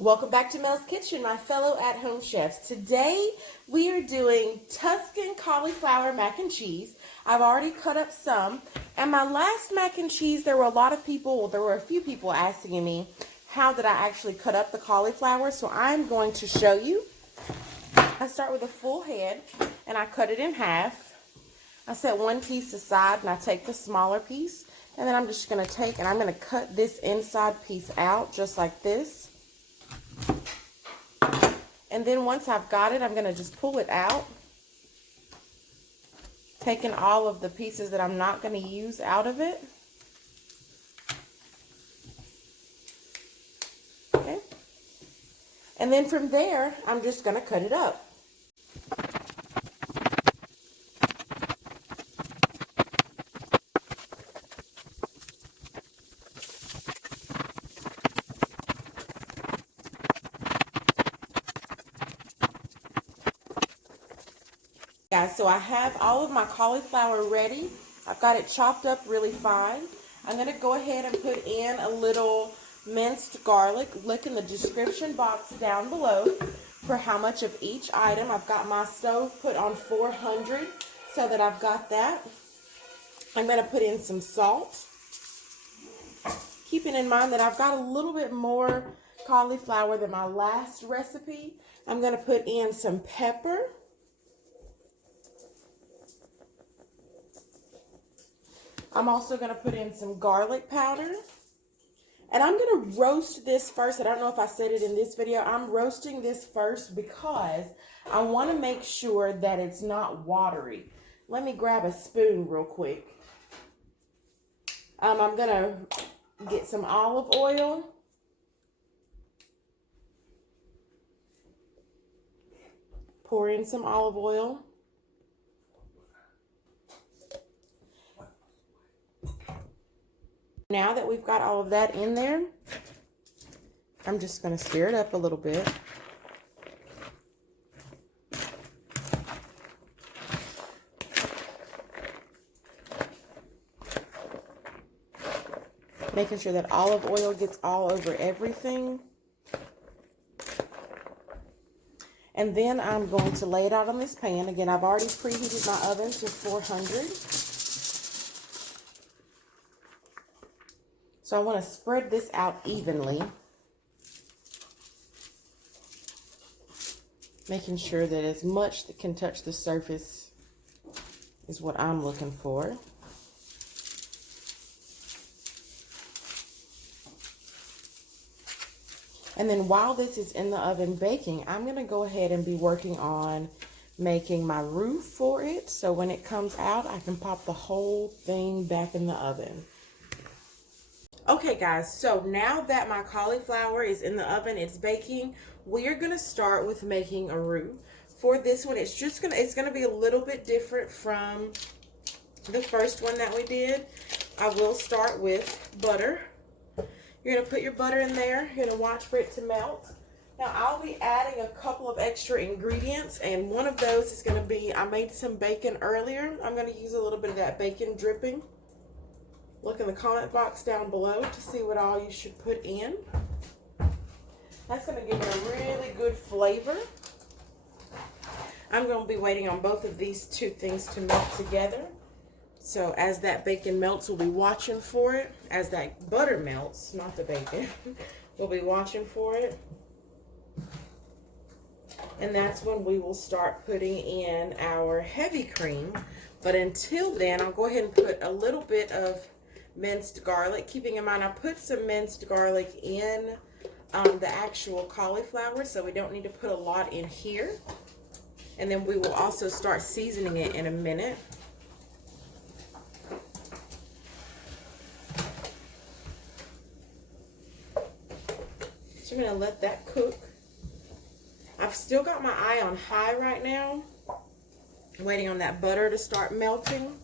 Welcome back to Mel's Kitchen, my fellow at-home chefs. Today we are doing Tuscan cauliflower mac and cheese. I've already cut up some, and my last mac and cheese, there were a few people asking me how did I actually cut up the cauliflower, so I'm going to show you. I start with a full head, and I cut it in half. I set one piece aside, and I take the smaller piece, and then I'm just going to I'm going to cut this inside piece out just like this. And then once I've got it, I'm going to just pull it out, taking all of the pieces that I'm not going to use out of it. Okay. And then from there, I'm just going to cut it up. Guys, so I have all of my cauliflower ready. I've got it chopped up really fine. I'm going to go ahead and put in a little minced garlic. Look in the description box down below for how much of each item. I've got my stove put on 400 so that I've got that. I'm going to put in some salt. Keeping in mind that I've got a little bit more cauliflower than my last recipe. I'm going to put in some pepper. I'm also going to put in some garlic powder. And I'm going to roast this first. I don't know if I said it in this video. I'm roasting this first because I want to make sure that it's not watery. Let me grab a spoon real quick. I'm going to get some olive oil. Pour in some olive oil. Now that we've got all of that in there, I'm just going to stir it up a little bit. Making sure that olive oil gets all over everything. And then I'm going to lay it out on this pan. Again, I've already preheated my oven to 400. So I want to spread this out evenly, making sure that as much that can touch the surface is what I'm looking for. And then while this is in the oven baking, I'm going to go ahead and be working on making my roux for it. So when it comes out, I can pop the whole thing back in the oven. Okay guys, so now that my cauliflower is in the oven, it's baking, we are going to start with making a roux. For this one, it's going to be a little bit different from the first one that we did. I will start with butter. You're going to put your butter in there. You're going to watch for it to melt. Now I'll be adding a couple of extra ingredients, and one of those is going to be, I made some bacon earlier. I'm going to use a little bit of that bacon dripping. Look in the comment box down below to see what all you should put in. That's going to give it a really good flavor. I'm going to be waiting on both of these two things to melt together. So as that bacon melts, we'll be watching for it. As that butter melts, not the bacon, we'll be watching for it. And that's when we will start putting in our heavy cream. But until then, I'll go ahead and put a little bit of minced garlic, keeping in mind I put some minced garlic in the actual cauliflower, so we don't need to put a lot in here. And then we will also start seasoning it in a minute. So I'm going to let that cook. I've still got my eye on high right now, waiting on that butter to start melting.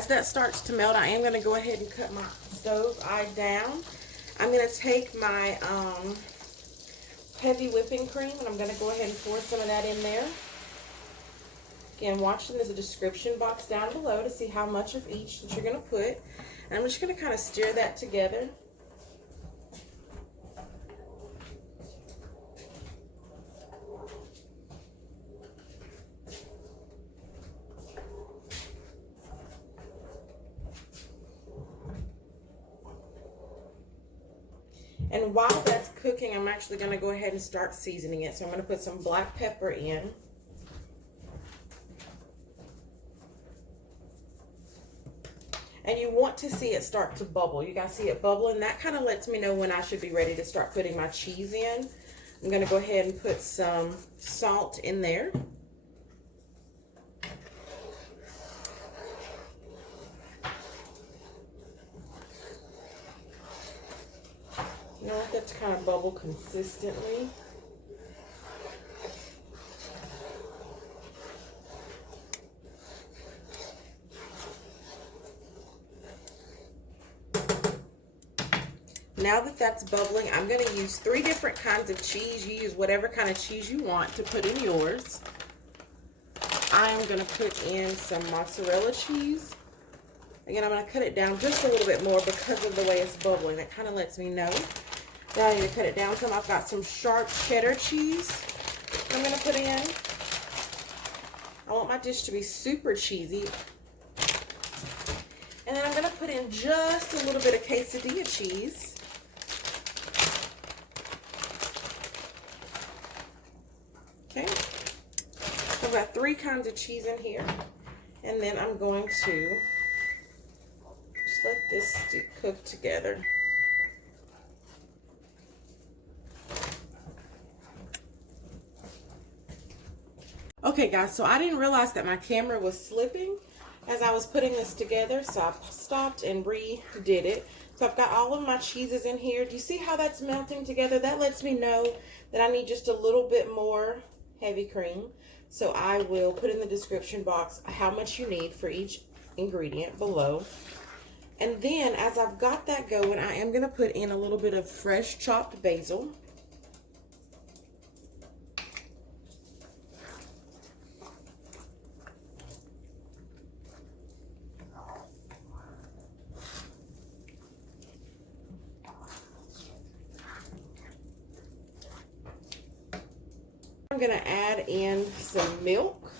as that starts to melt, I am going to go ahead and cut my stove eye down. I'm going to take my heavy whipping cream, and I'm going to go ahead and pour some of that in there. Again, watch them. There's a description box down below to see how much of each that you're going to put. And I'm just going to kind of stir that together. And while that's cooking, I'm actually going to go ahead and start seasoning it. So I'm going to put some black pepper in. And you want to see it start to bubble. You guys see it bubbling? That kind of lets me know when I should be ready to start putting my cheese in. I'm going to go ahead and put some salt in there. You know, let that to kind of bubble consistently. Now that that's bubbling, I'm going to use 3 different kinds of cheese. You use whatever kind of cheese you want to put in yours. I am going to put in some mozzarella cheese. Again, I'm going to cut it down just a little bit more because of the way it's bubbling. That kind of lets me know that I need to cut it down some. I've got some sharp cheddar cheese I'm going to put in. I want my dish to be super cheesy. And then I'm going to put in just a little bit of quesadilla cheese. Okay. So I've got 3 kinds of cheese in here. And then I'm going to just let this cook together. Okay guys, so I didn't realize that my camera was slipping as I was putting this together, so I stopped and redid it. So I've got all of my cheeses in here. Do you see how that's melting together? That lets me know that I need just a little bit more heavy cream. So I will put in the description box how much you need for each ingredient below. And then as I've got that going, I am going to put in a little bit of fresh chopped basil. I'm going to add in some milk.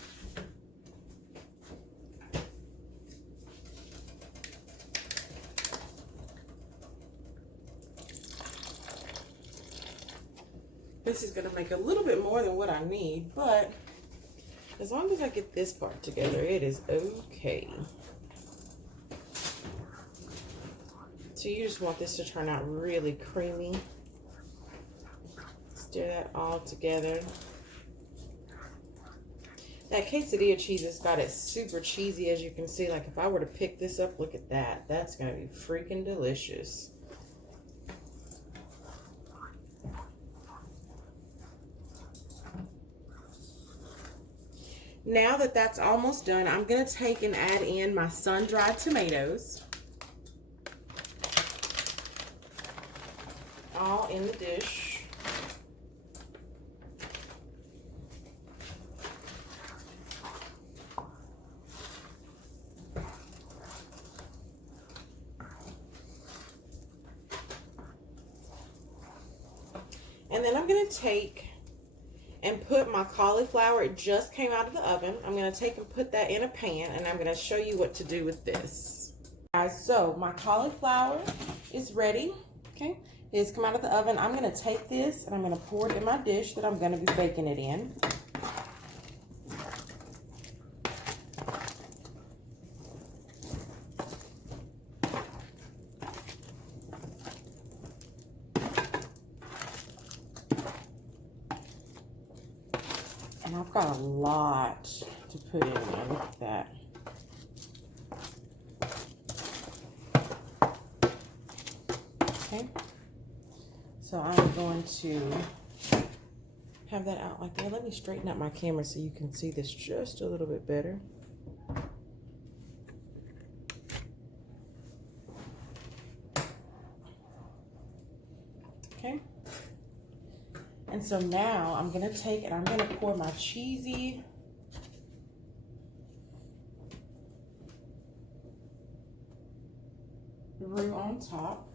This is going to make a little bit more than what I need, but as long as I get this part together, it is okay. So you just want this to turn out really creamy. Stir that all together. That quesadilla cheese has got it super cheesy, as you can see. Like if I were to pick this up, look at that. That's going to be freaking delicious. Now that that's almost done, I'm going to take and add in my sun-dried tomatoes. All in the dish. And then I'm going to take and put my cauliflower. It just came out of the oven. I'm going to take and put that in a pan, and I'm going to show you what to do with this. Guys, so my cauliflower is ready. Okay, it's come out of the oven. I'm going to take this and I'm going to pour it in my dish that I'm going to be baking it in. And I've got a lot to put in there. Look at that. Okay. So I'm going to have that out like that. Let me straighten out my camera so you can see this just a little bit better. Okay. And so now I'm gonna take and I'm gonna pour my cheesy roux on top.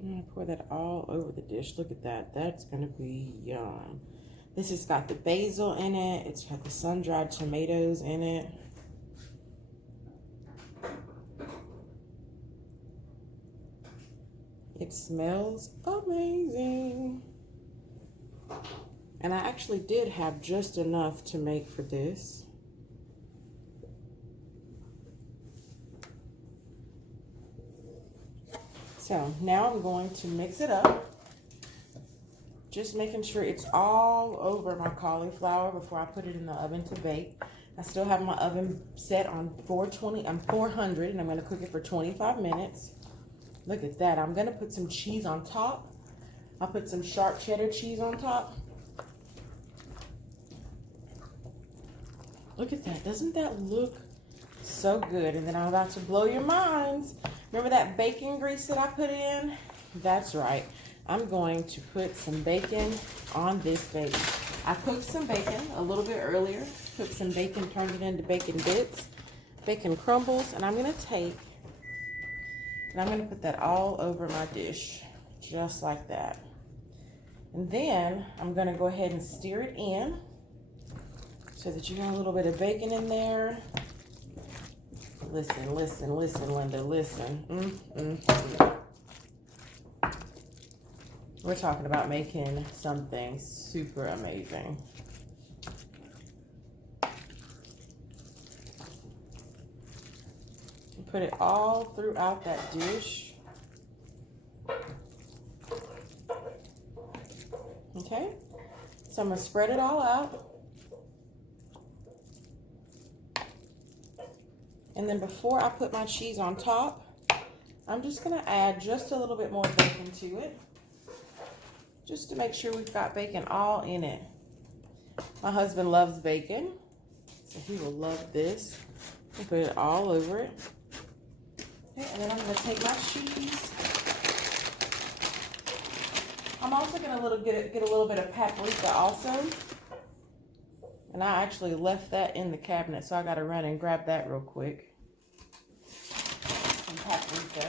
I'm gonna pour that all over the dish. Look at that. That's gonna be yum. This has got the basil in it. It's got the sun-dried tomatoes in it. It smells amazing. And I actually did have just enough to make for this. So now I'm going to mix it up. Just making sure it's all over my cauliflower before I put it in the oven to bake. I still have my oven set on 400, and I'm gonna cook it for 25 minutes. Look at that. I'm gonna put some cheese on top. I'll put some sharp cheddar cheese on top. Look at that. Doesn't that look so good? And then I'm about to blow your minds. Remember that bacon grease that I put in? That's right. I'm going to put some bacon on this baby. I cooked some bacon a little bit earlier. Cooked some bacon, turned it into bacon bits, bacon crumbles, and I'm gonna take and I'm gonna put that all over my dish, just like that. And then I'm gonna go ahead and stir it in so that you got a little bit of bacon in there. Listen, listen, listen, Linda, listen. We're talking about making something super amazing. Put it all throughout that dish. Okay, so I'm gonna spread it all out. And then before I put my cheese on top, I'm just gonna add just a little bit more bacon to it, just to make sure we've got bacon all in it. My husband loves bacon, so he will love this. I'll put it all over it. Okay, and then I'm gonna take my cheese. I'm also gonna get a little bit of paprika also. And I actually left that in the cabinet, so I gotta run and grab that real quick. Some paprika.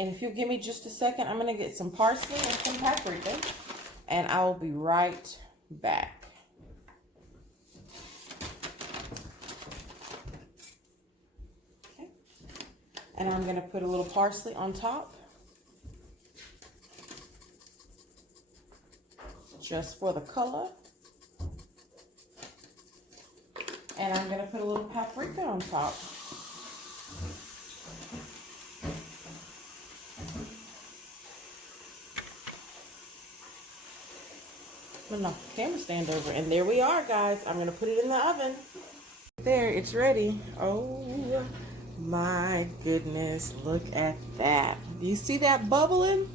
And if you'll give me just a second, I'm gonna get some parsley and some paprika, and I will be right back. Okay. And I'm gonna put a little parsley on top, just for the color. And I'm gonna put a little paprika on top. I'm gonna knock the camera stand over, and there we are, guys. I'm gonna put it in the oven. There, it's ready. Oh my goodness, look at that. Do you see that bubbling?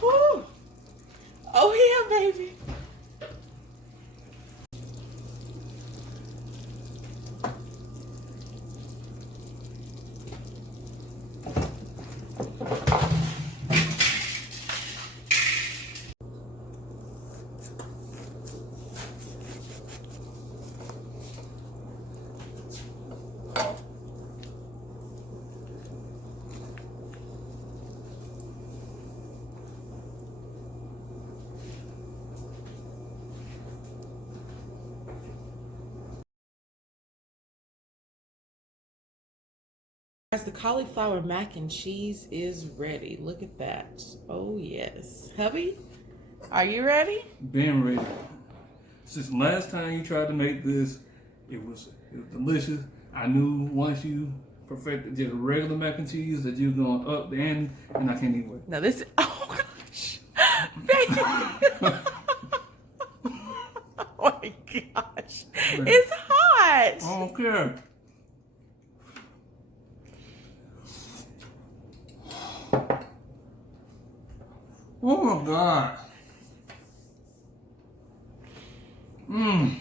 Whew. Oh yeah, baby. Guys, the cauliflower mac and cheese is ready. Look at that. Oh yes. Hubby, are you ready? Been ready. Since the last time you tried to make this, it was delicious. I knew once you perfected just regular mac and cheese that you're going up the end, and I can't even wait. Now this, oh gosh. Baby. Oh my gosh. It's hot. I don't care. Oh my God. Mmm.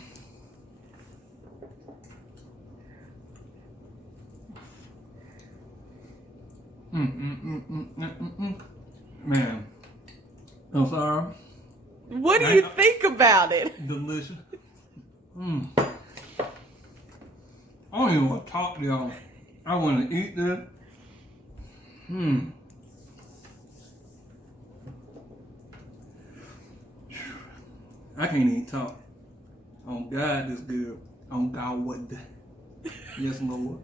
Man, I'm sorry. What do you think about it? Delicious. I don't even want to talk to y'all. I want to eat this. I can't even talk. On God, this good. On God, what? Yes, Lord.